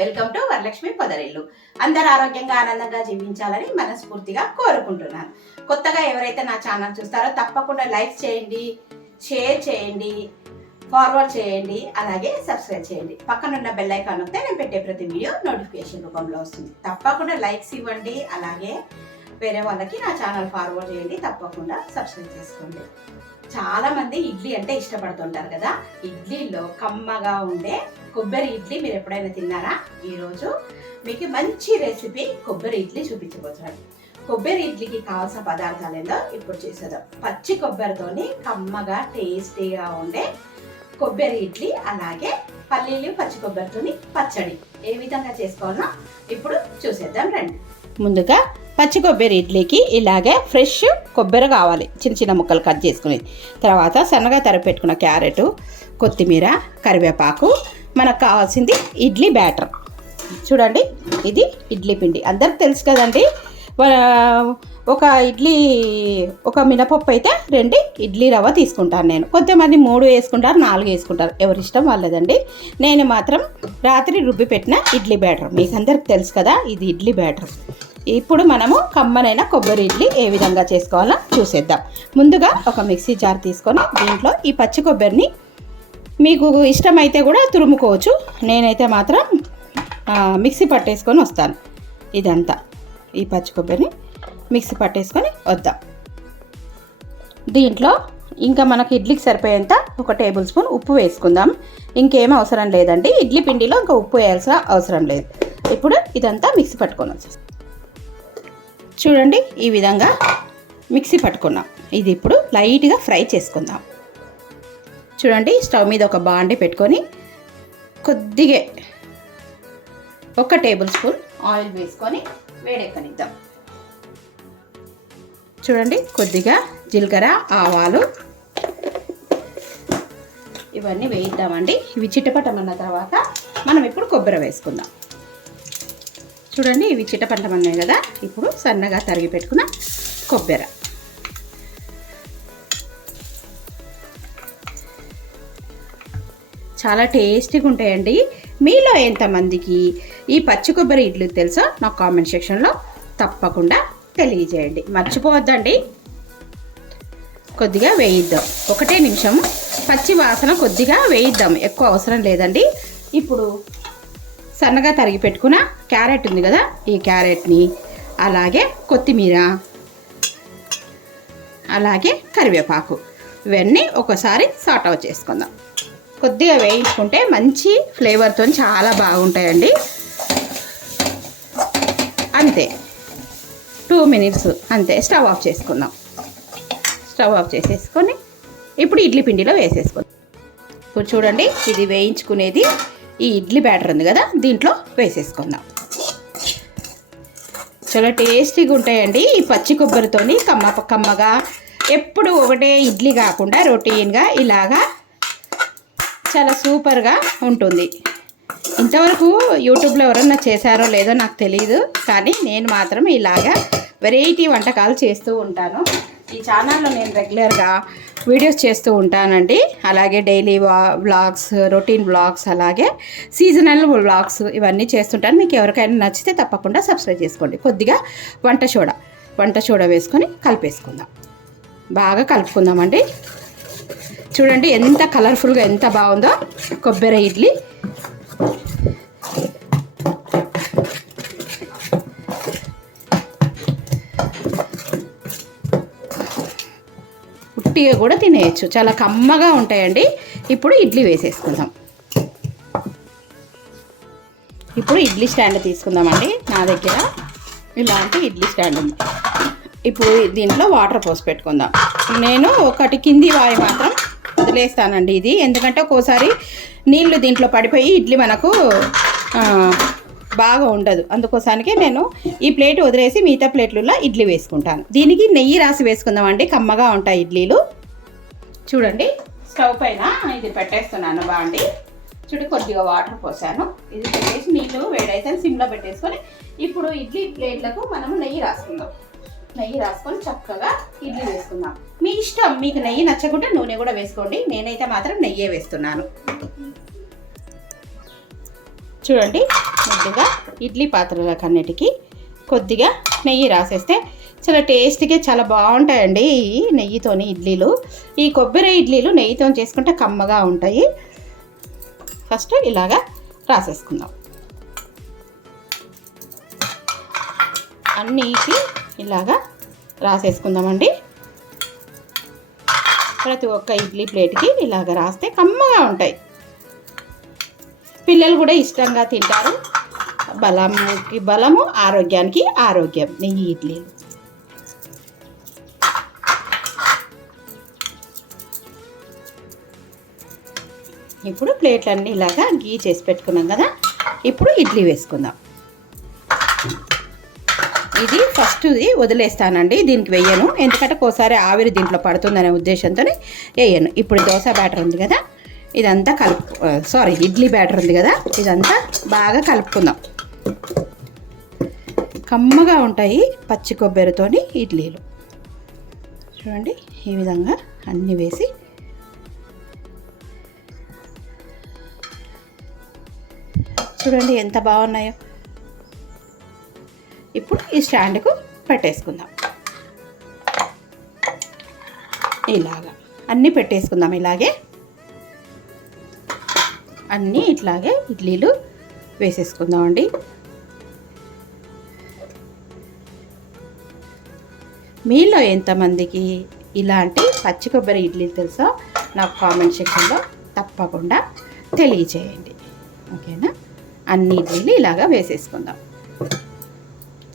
Welcome to Varalakshmi పొదరిల్లు. అందరు ఆరోగ్యంగా ఆనందంగా జీవించాలని మనస్ఫూర్తిగా కోరుకుంటున్నాను. కొత్తగా ఎవరైతే నా ఛానల్ చూస్తారో తప్పకుండా లైక్ చేయండి, షేర్ చేయండి, ఫార్వర్డ్ చేయండి, అలాగే సబ్స్క్రైబ్ చేయండి. పక్కనున్న బెల్ ఐకాన్ వస్తే నేను పెట్టే ప్రతి వీడియో నోటిఫికేషన్ రూపంలో వస్తుంది. తప్పకుండా లైక్స్ ఇవ్వండి, అలాగే వేరే వాళ్ళకి నా ఛానల్ ఫార్వర్డ్ చేయండి, తప్పకుండా సబ్స్క్రైబ్ చేసుకోండి. చాలా మంది ఇడ్లీ అంటే ఇష్టపడుతుంటారు కదా. ఇడ్లీలో కమ్మగా ఉండే కొబ్బరి ఇడ్లీ మీరు ఎప్పుడైనా తిన్నారా? ఈరోజు మీకు మంచి రెసిపీ కొబ్బరి ఇడ్లీ చూపించబోతున్నాను. కొబ్బరి ఇడ్లీకి కావాల్సిన పదార్థాలు ఏందో ఇప్పుడు చేసేద్దాం. పచ్చి కొబ్బరితోని కమ్మగా టేస్టీగా ఉండే కొబ్బరి ఇడ్లీ, అలాగే పల్లీలు పచ్చి కొబ్బరితోని పచ్చడి ఏ విధంగా చేసుకోవాలో ఇప్పుడు చూసేద్దాం రండి. ముందుగా పచ్చి కొబ్బరి ఇడ్లీకి ఇలాగే ఫ్రెష్ కొబ్బరి కావాలి, చిన్న చిన్న ముక్కలు కట్ చేసుకుని. తర్వాత సన్నగా తరిపెట్టుకున్న క్యారెట్, కొత్తిమీర, కరివేపాకు. మనకు కావాల్సింది ఇడ్లీ బ్యాటర్. చూడండి, ఇది ఇడ్లీ పిండి అందరికి తెలుసు కదండి. ఒక మినపప్పు అయితే 2 ఇడ్లీ రవ్వ తీసుకుంటాను నేను. కొంతమంది 3 వేసుకుంటారు, 4 వేసుకుంటారు, ఎవరి ఇష్టం వాళ్ళదండి. నేను మాత్రం రాత్రి రుబ్బి పెట్టిన ఇడ్లీ బ్యాటర్, మీకు అందరికి తెలుసు కదా, ఇది ఇడ్లీ బ్యాటర్. ఇప్పుడు మనము కమ్మనైన కొబ్బరి ఇడ్లీ ఏ విధంగా చేసుకోవాలో చూసేద్దాం. ముందుగా ఒక మిక్సీ జార్ తీసుకొని దీంట్లో ఈ పచ్చి కొబ్బరిని మీకు ఇష్టమైతే కూడా తురుముకోవచ్చు. నేనైతే మాత్రం మిక్సీ పట్టేసుకొని వస్తాను. ఇదంతా ఈ పచ్చి కొబ్బరిని మిక్సీ పట్టేసుకొని వద్దాం. దీంట్లో ఇంకా మనకి ఇడ్లీకి సరిపోయేంత 1 టేబుల్ స్పూన్ ఉప్పు వేసుకుందాం. ఇంకేం అవసరం లేదండి, ఇడ్లీ పిండిలో ఇంకా ఉప్పు వేయాల్సిన అవసరం లేదు. ఇప్పుడు ఇదంతా మిక్సీ పట్టుకొని వచ్చేస్తాం. చూడండి, ఈ విధంగా మిక్సీ పట్టుకున్నాం. ఇది ఇప్పుడు లైట్గా ఫ్రై చేసుకుందాం. చూడండి, స్టవ్ మీద ఒక బాండి పెట్టుకొని కొద్దిగా 1 టేబుల్ స్పూన్ ఆయిల్ వేసుకొని వేడెక్కనిద్దాం. చూడండి, కొద్దిగా జీలకర్ర, ఆవాలు ఇవన్నీ వేయిద్దామండి. ఇవి చిటపటమన్న తర్వాత మనం ఇప్పుడు కొబ్బరి వేసుకుందాం. చూడండి, ఇవి చిటపటమన్నాయి కదా. ఇప్పుడు సన్నగా తరిగి పెట్టుకున్న కొబ్బరి, చాలా టేస్టీగా ఉంటాయండి. మీలో ఎంతమందికి ఈ పచ్చి కొబ్బరి ఇడ్లీ తెలుసో నాకు కామెంట్ సెక్షన్లో తప్పకుండా తెలియజేయండి, మర్చిపోవద్దండి. కొద్దిగా వేయిద్దాం, 1 నిమిషం పచ్చి వాసన కొద్దిగా వేయిద్దాం, ఎక్కువ అవసరం లేదండి. ఇప్పుడు సన్నగా తరిగి పెట్టుకున్న క్యారెట్ ఉంది కదా, ఈ క్యారెట్ని, అలాగే కొత్తిమీర, అలాగే కరివేపాకు ఇవన్నీ ఒకసారి సాట్ అవుట్ చేసుకుందాం. కొద్దిగా వేయించుకుంటే మంచి ఫ్లేవర్తో చాలా బాగుంటాయండి. అంతే, 2 మినిట్స్ అంతే. స్టవ్ ఆఫ్ చేసుకుందాం. స్టవ్ ఆఫ్ చేసేసుకొని ఇప్పుడు ఇడ్లీ పిండిలో వేసేసుకుందాం. ఇప్పుడు చూడండి, ఇది వేయించుకునేది ఈ ఇడ్లీ బ్యాటర్ ఉంది కదా, దీంట్లో వేసేసుకుందాం. చాలా టేస్టీగా ఉంటాయండి ఈ పచ్చి కొబ్బరితోని. కమ్మగా ఎప్పుడు ఒకటే ఇడ్లీ కాకుండా రొటీన్గా ఇలాగా చాలా సూపర్గా ఉంటుంది. ఇంతవరకు యూట్యూబ్లో ఎవరన్నా చేశారో లేదో నాకు తెలియదు, కానీ నేను మాత్రం ఇలాగా వెరైటీ వంటకాలు చేస్తూ ఉంటాను. ఈ ఛానల్లో నేను రెగ్యులర్గా వీడియోస్ చేస్తూ ఉంటానండి. అలాగే డైలీ వ్లాగ్స్, రొటీన్ వ్లాగ్స్, అలాగే సీజనల్ వ్లాగ్స్ ఇవన్నీ చేస్తుంటాను. మీకు ఎవరికైనా నచ్చితే తప్పకుండా సబ్స్క్రైబ్ చేసుకోండి. కొద్దిగా వంట సోడా వేసుకొని కలిపేసుకుందాం. బాగా కలుపుకుందామండి. చూడండి ఎంత కలర్ఫుల్గా ఎంత బాగుందో కొబ్బరి ఇడ్లీ. ఉట్టిగా కూడా తినేయచ్చు, చాలా కమ్మగా ఉంటాయండి. ఇప్పుడు ఇడ్లీ వేసేసుకుందాం. ఇప్పుడు ఇడ్లీ స్టాండ్ తీసుకుందామండి. నా దగ్గర ఇలాంటి ఇడ్లీ స్టాండ్ ఉంది. ఇప్పుడు దీంట్లో వాటర్ పోసి పెట్టుకుందాం. నేను ఒకటి కింది వాయి మాత్రం వదిలేస్తానండి. ఇది ఎందుకంటే ఒక్కోసారి నీళ్లు దీంట్లో పడిపోయి ఇడ్లీ మనకు బాగా ఉండదు. అందుకోసానికి నేను ఈ ప్లేట్ వదిలేసి మిగతా ప్లేట్లలో ఇడ్లీ వేసుకుంటాను. దీనికి నెయ్యి రాసి వేసుకుందామండి, కమ్మగా ఉంటాయి ఇడ్లీలు. చూడండి, స్టవ్ పైన ఇది పెట్టేస్తున్నాను బాండి. చూడండి, కొద్దిగా వాటర్ పోసాను. ఇది పెట్టేసి నీళ్ళు వేడైతే సిమ్లో పెట్టేసుకొని ఇప్పుడు ఇడ్లీ ప్లేట్లకు మనము నెయ్యి రాసుకుందాం. నెయ్యి రాసుకొని చక్కగా ఇడ్లీ వేసుకుందాం. మీ ఇష్టం, మీకు నెయ్యి నచ్చకుంటే నూనె కూడా వేసుకోండి. నేనైతే మాత్రం నెయ్యే వేస్తున్నాను. చూడండి, ముందుగా ఇడ్లీ పాత్రలకు అన్నిటికీ కొద్దిగా నెయ్యి రాసేస్తే చాలా టేస్టీగా చాలా బాగుంటాయండి ఈ నెయ్యితోని ఇడ్లీలు. ఈ కొబ్బరి ఇడ్లీలు నెయ్యితో చేసుకుంటే కమ్మగా ఉంటాయి. ఫస్ట్ ఇలాగా రాసేసుకుందాం. అన్నిటి ఇలాగా రాసేసుకుందామండి. ప్రతి ఒక్క ఇడ్లీ ప్లేట్కి ఇలాగ రాస్తే కమ్మగా ఉంటాయి. పిల్లలు కూడా ఇష్టంగా తింటారు. బలంకి బలము, ఆరోగ్యానికి ఆరోగ్యం నెయ్యి ఇడ్లీలు. ఇప్పుడు ప్లేట్లన్నీ ఇలాగా గీ చేసి పెట్టుకున్నాం కదా, ఇప్పుడు ఇడ్లీ వేసుకుందాం. ఇది ఫస్ట్ది వదిలేస్తానండి, దీనికి వేయను, ఎందుకంటే ఒకసారి ఆవిరి దీంట్లో పడుతుందనే ఉద్దేశంతో వేయను. ఇప్పుడు దోశ బ్యాటర్ ఉంది కదా, ఇదంతా ఇడ్లీ బ్యాటర్ ఉంది కదా, ఇదంతా బాగా కలుపుకుందాం. కమ్మగా ఉంటాయి పచ్చి కొబ్బరితోని ఇడ్లీలు. చూడండి, ఈ విధంగా అన్నీ వేసి చూడండి ఎంత బాగున్నాయో. ఇప్పుడు ఈ స్టాండ్కు పెట్టేసుకుందాం. ఇలాగా అన్నీ పెట్టేసుకుందాం. ఇలాగే అన్నీ ఇట్లాగే ఇడ్లీలు వేసేసుకుందామండి. మీలో ఎంతమందికి ఇలాంటి పచ్చి కొబ్బరి ఇడ్లీలు తెలుసో నాకు కామెంట్ సెక్షన్లో తప్పకుండా తెలియచేయండి. ఓకేనా? అన్ని ఇడ్లీలు ఇలాగా వేసేసుకుందాం.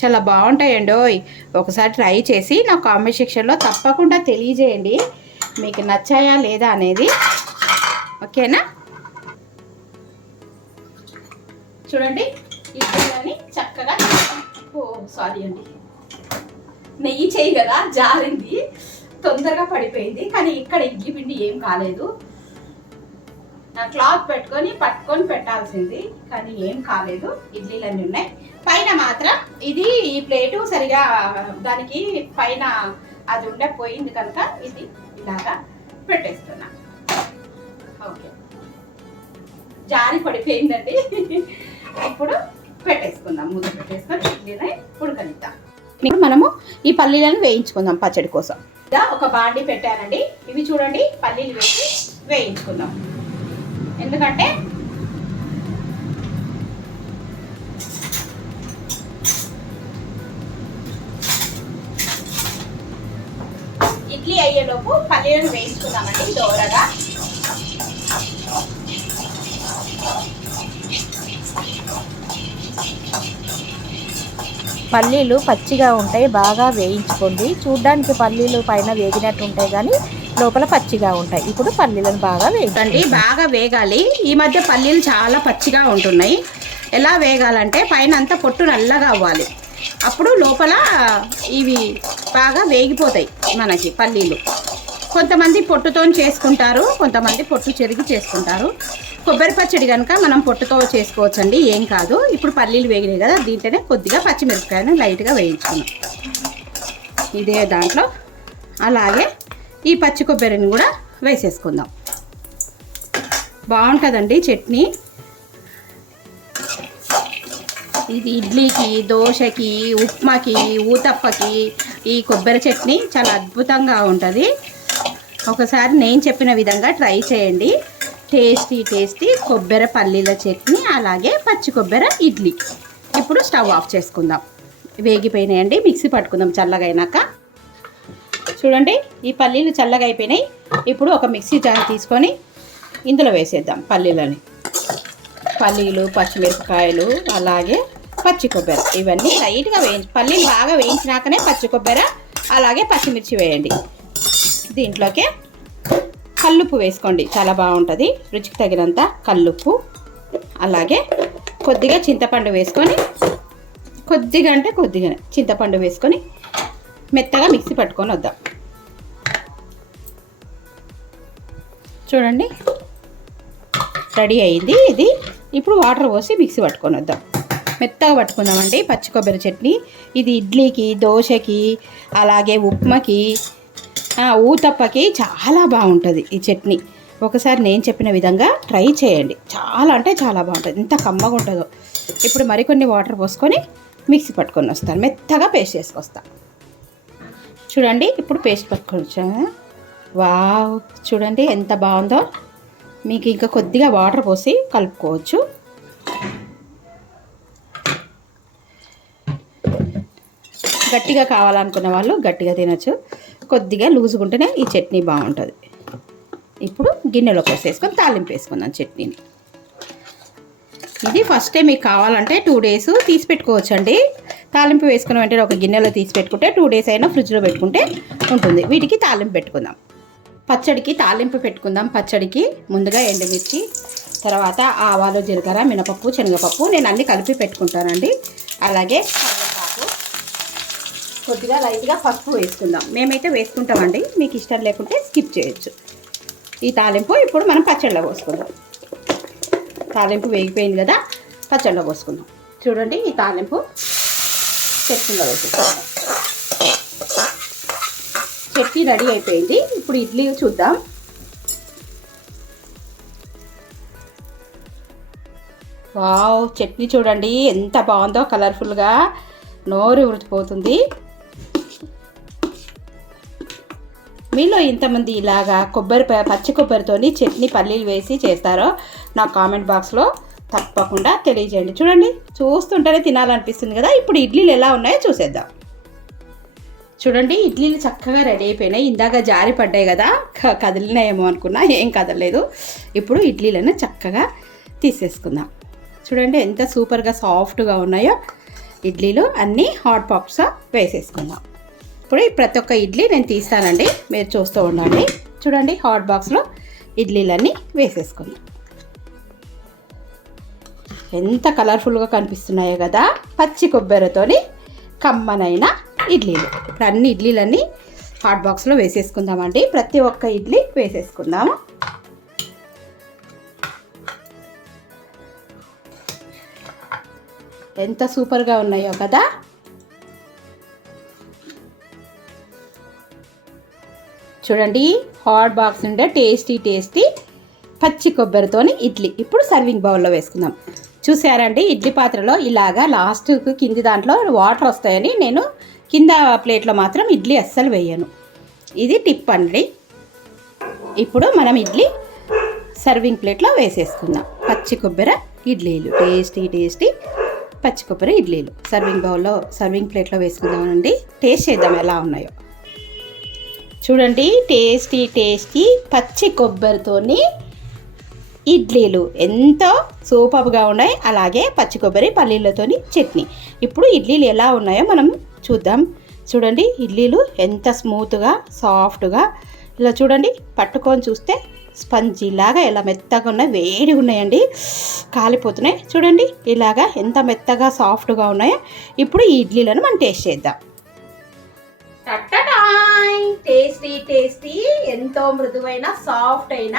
చాలా బాగుంటాయండి. ఒకసారి ట్రై చేసి నా కామెంట్ సెక్షన్లో తప్పకుండా తెలియజేయండి మీకు నచ్చాయా లేదా అనేది. ఓకేనా? చూడండి, ఇడ్లీలన్నీ చక్కగా సారీ అండి, నెయ్యి చేయి కదా జారింది, తొందరగా పడిపోయింది. కానీ ఇక్కడ ఇడ్లీ పిండి ఏం కాలేదు. క్లాత్ పట్టుకొని పెట్టాల్సింది, కానీ ఏం కాలేదు. ఇడ్లీలన్నీ ఉన్నాయి. పైన మాత్రం ఇది ఈ ప్లేటు సరిగా దానికి పైన అది పోయింది కనుక ఇది ఇలాగా పెట్టేస్తున్నా. ఓకే, జారి పడిపోయిందండి. ఇప్పుడు పెట్టేసుకుందాం. మూత పెట్టేసుకొని ఇడ్లీని ఉడకనిద్దాం. ఇప్పుడు మనము ఈ పల్లీలను వేయించుకుందాం పచ్చడి కోసం. ఒక బాండి పెట్టానండి. ఇవి చూడండి, పల్లీలు వేసి వేయించుకుందాం. ఎందుకంటే ఇడ్లీ అయ్యేలోపు పల్లీలను వేయించుకుందామండి దోరగా. పల్లీలు పచ్చిగా ఉంటాయి, బాగా వేయించుకోండి. చూడ్డానికి పల్లీలు పైన వేగినట్టు ఉంటాయి కానీ లోపల పచ్చిగా ఉంటాయి. ఇప్పుడు పల్లీలను బాగా వేయండి. బాగా వేగాలి. ఈ మధ్య పల్లీలు చాలా పచ్చిగా ఉంటున్నాయి. ఎలా వేగాలంటే పైన అంతా పొట్టు నల్లగా అవ్వాలి. అప్పుడు లోపల ఇవి బాగా వేగిపోతాయి మనకి పల్లీలు. కొంతమంది పొట్టుతో చేసుకుంటారు, కొంతమంది పొట్టు చెరిగి చేసుకుంటారు. కొబ్బరి పచ్చడి కనుక మనం పొట్టుతో చేసుకోవచ్చండి, ఏం కాదు. ఇప్పుడు పల్లీలు వేగినాయి కదా, దీంట్లోనే కొద్దిగా పచ్చిమిరపకాయలు లైట్గా వేయించుకున్నాం ఇదే దాంట్లో. అలాగే ఈ పచ్చి కొబ్బరిని కూడా వేసేసుకుందాం. బాగుంటుందండి చట్నీ. ఇది ఇడ్లీకి, దోశకి, ఉప్మాకి, ఊతప్పకి ఈ కొబ్బరి చట్నీ చాలా అద్భుతంగా ఉంటుంది. ఒకసారి నేను చెప్పిన విధంగా ట్రై చేయండి. టేస్టీ కొబ్బరి పల్లీల చట్నీ, అలాగే పచ్చి కొబ్బరి ఇడ్లీ. ఇప్పుడు స్టవ్ ఆఫ్ చేసుకుందాం. వేగిపోయినాయండి, మిక్సీ పట్టుకుందాం చల్లగా అయినాక. చూడండి, ఈ పల్లీలు చల్లగా అయిపోయినాయి. ఇప్పుడు ఒక మిక్సీ జార్ తీసుకొని ఇందులో వేసేద్దాం పల్లీలని. పల్లీలు, పచ్చిమిరపకాయలు, అలాగే పచ్చి కొబ్బరి ఇవన్నీ లైట్గా పల్లీలు బాగా వేయించినాకనే పచ్చి కొబ్బరి అలాగే పచ్చిమిర్చి వేయండి. దీంట్లోకే కల్లుప్పు వేసుకోండి, చాలా బాగుంటుంది. రుచికి తగినంత కల్లుప్పు, అలాగే కొద్దిగా చింతపండు వేసుకొని, కొద్దిగా చింతపండు వేసుకొని మెత్తగా మిక్సీ పట్టుకొని వద్దాం. చూడండి, రెడీ అయింది ఇది. ఇప్పుడు వాటర్ పోసి మిక్సీ పట్టుకొని వద్దాం. మెత్తగా పట్టుకుందామండి పచ్చి కొబ్బరి చట్నీ. ఇది ఇడ్లీకి, దోశకి, అలాగే ఉప్మాకి, ఊతప్పకి చాలా బాగుంటుంది ఈ చట్నీ. ఒకసారి నేను చెప్పిన విధంగా ట్రై చేయండి. చాలా అంటే చాలా బాగుంటుంది, ఎంత కమ్మగా ఉంటుందో. ఇప్పుడు మరికొన్ని వాటర్ పోసుకొని మిక్సీ పట్టుకొని వస్తాను, మెత్తగా పేస్ట్ చేసుకొస్తాను. చూడండి ఇప్పుడు పేస్ట్ పట్టుకొని వచ్చాను. వావ్, చూడండి ఎంత బాగుందో. మీకు ఇంకా కొద్దిగా వాటర్ పోసి కలుపుకోవచ్చు. గట్టిగా కావాలనుకున్న వాళ్ళు గట్టిగా తినచ్చు, కొద్దిగా లూజుగా ఉంటేనే ఈ చట్నీ బాగుంటుంది. ఇప్పుడు గిన్నెలో పోసేసుకొని తాలింపు వేసుకుందాం చట్నీని. ఇది ఫస్ట్ టైం మీకు కావాలంటే 2 days తీసి పెట్టుకోవచ్చు అండి. తాలింపు వేసుకున్న వెంటనే ఒక గిన్నెలో తీసి పెట్టుకుంటే 2 days అయినా ఫ్రిడ్జ్లో పెట్టుకుంటే ఉంటుంది. వీటికి తాలింపు పెట్టుకుందాం. పచ్చడికి తాలింపు పెట్టుకుందాం. పచ్చడికి ముందుగా ఎండుమిర్చి, తర్వాత ఆవాలు, జీలకర్ర, మినపప్పు, శనగపప్పు నేను అన్నీ కలిపి పెట్టుకుంటానండి. అలాగే కరివేపాకు, కొద్దిగా లైట్గా పసుపు వేసుకుందాం. మేమైతే వేసుకుంటామండి, మీకు ఇష్టం లేకుంటే స్కిప్ చేయొచ్చు. ఈ తాలింపు ఇప్పుడు మనం పచ్చడిలో పోసుకుందాం. తాలింపు వేగిపోయింది కదా, పచ్చడిలో పోసుకుందాం. చూడండి ఈ తాలింపు చట్నీలో వేసుకుందాం. చట్నీ రెడీ అయిపోయింది. ఇప్పుడు ఇడ్లీ చూద్దాం. వావ్, చట్నీ చూడండి ఎంత బాగుందో, కలర్ఫుల్గా నోరు ఊరిపోతుంది. మీలో ఇంతమంది ఇలాగా పచ్చి కొబ్బరితోని చట్నీ పల్లీలు వేసి చేస్తారో నా కామెంట్ బాక్స్లో తప్పకుండా తెలియజేయండి. చూడండి చూస్తుంటేనే తినాలనిపిస్తుంది కదా. ఇప్పుడు ఇడ్లీలు ఎలా ఉన్నాయో చూసేద్దాం. చూడండి ఇడ్లీలు చక్కగా రెడీ అయిపోయినాయి. ఇందాక జారి పడ్డాయి కదా, కదిలినాయేమో అనుకున్నా, ఏం కదలలేదు. ఇప్పుడు ఇడ్లీలను చక్కగా తీసేసుకుందాం. చూడండి ఎంత సూపర్గా సాఫ్ట్గా ఉన్నాయో ఇడ్లీలు. అన్నీ హాట్ బాక్స్ వేసేసుకుందాం. ఇప్పుడు ప్రతి ఒక్క ఇడ్లీ నేను తీస్తానండి, మీరు చూస్తూ ఉండండి. చూడండి హాట్ బాక్స్లో ఇడ్లీలన్నీ వేసేసుకుందాం. ఎంత కలర్ఫుల్గా కనిపిస్తున్నాయో కదా, పచ్చి కొబ్బరితోని కమ్మనైన ఇడ్లీలు. ఇప్పుడు అన్ని ఇడ్లీలన్నీ హాట్ బాక్స్లో వేసేసుకుందామండి. ప్రతి ఒక్క ఇడ్లీ వేసేసుకుందాము. ఎంత సూపర్గా ఉన్నాయో కదా. చూడండి హాట్ బాక్స్ ఉండే టేస్టీ పచ్చి కొబ్బరితోని ఇడ్లీ. ఇప్పుడు సర్వింగ్ బౌల్లో వేసుకుందాం. చూసారండి ఇడ్లీ పాత్రలో ఇలాగా లాస్ట్కు కింది దాంట్లో వాటర్ వస్తాయని నేను కింద ప్లేట్లో మాత్రం ఇడ్లీ అస్సలు వేయను. ఇది టిప్ అండి. ఇప్పుడు మనం ఇడ్లీ సర్వింగ్ ప్లేట్లో వేసేసుకుందాం. పచ్చి కొబ్బరి ఇడ్లీలు, టేస్టీ పచ్చి కొబ్బరి ఇడ్లీలు సర్వింగ్ ప్లేట్లో వేసుకుందామండి. టేస్ట్ చేద్దాం ఎలా ఉన్నాయో. చూడండి టేస్టీ పచ్చి కొబ్బరితోని ఇడ్లీలు ఎంతో సూపర్గా ఉన్నాయి. అలాగే పచ్చి కొబ్బరి పల్లీలతోని చట్నీ. ఇప్పుడు ఇడ్లీలు ఎలా ఉన్నాయో మనం చూద్దాం. చూడండి ఇడ్లీలు ఎంత స్మూత్గా సాఫ్ట్గా, ఇలా చూడండి పట్టుకొని చూస్తే స్పంజీలాగా ఎలా మెత్తగా ఉన్నాయి, వేడిగా ఉన్నాయండి, కాలిపోతున్నాయి. చూడండి ఇలాగా ఎంత మెత్తగా సాఫ్ట్గా ఉన్నాయో. ఇప్పుడు ఈ ఇడ్లీలను మనం టేస్ట్ చేద్దాం. టేస్టీ ఎంతో మృదువైన సాఫ్ట్ అయిన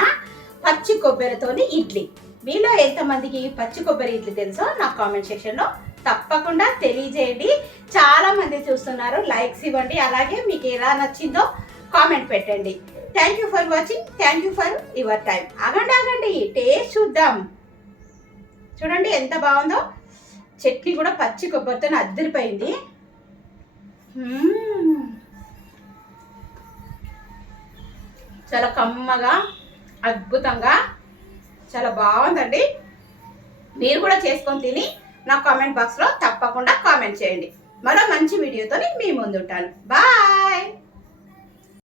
పచ్చి కొబ్బరితోని ఇడ్లీ. మీలో ఎంతమందికి పచ్చి కొబ్బరి ఇడ్లీ తెలుసో నాకు కామెంట్ సెక్షన్లో తప్పకుండా తెలియజేయండి. చాలా మంది చూస్తున్నారు, లైక్స్ ఇవ్వండి. అలాగే మీకు ఎలా నచ్చిందో కామెంట్ పెట్టండి. Thank you for watching, thank you for your time. ఆగండి టేస్ట్ చూద్దాం. చూడండి ఎంత బాగుందో. చట్నీ కూడా పచ్చి కొబ్బరితో అద్దరిపోయింది. చాలా కమ్మగా, అద్భుతంగా, చాలా బాగుందండి. మీరు కూడా చేసుకొని తిని నా కామెంట్ బాక్స్లో తప్పకుండా కామెంట్ చేయండి. మరో మంచి వీడియోతో మీ ముందుంటాను. బాయ్.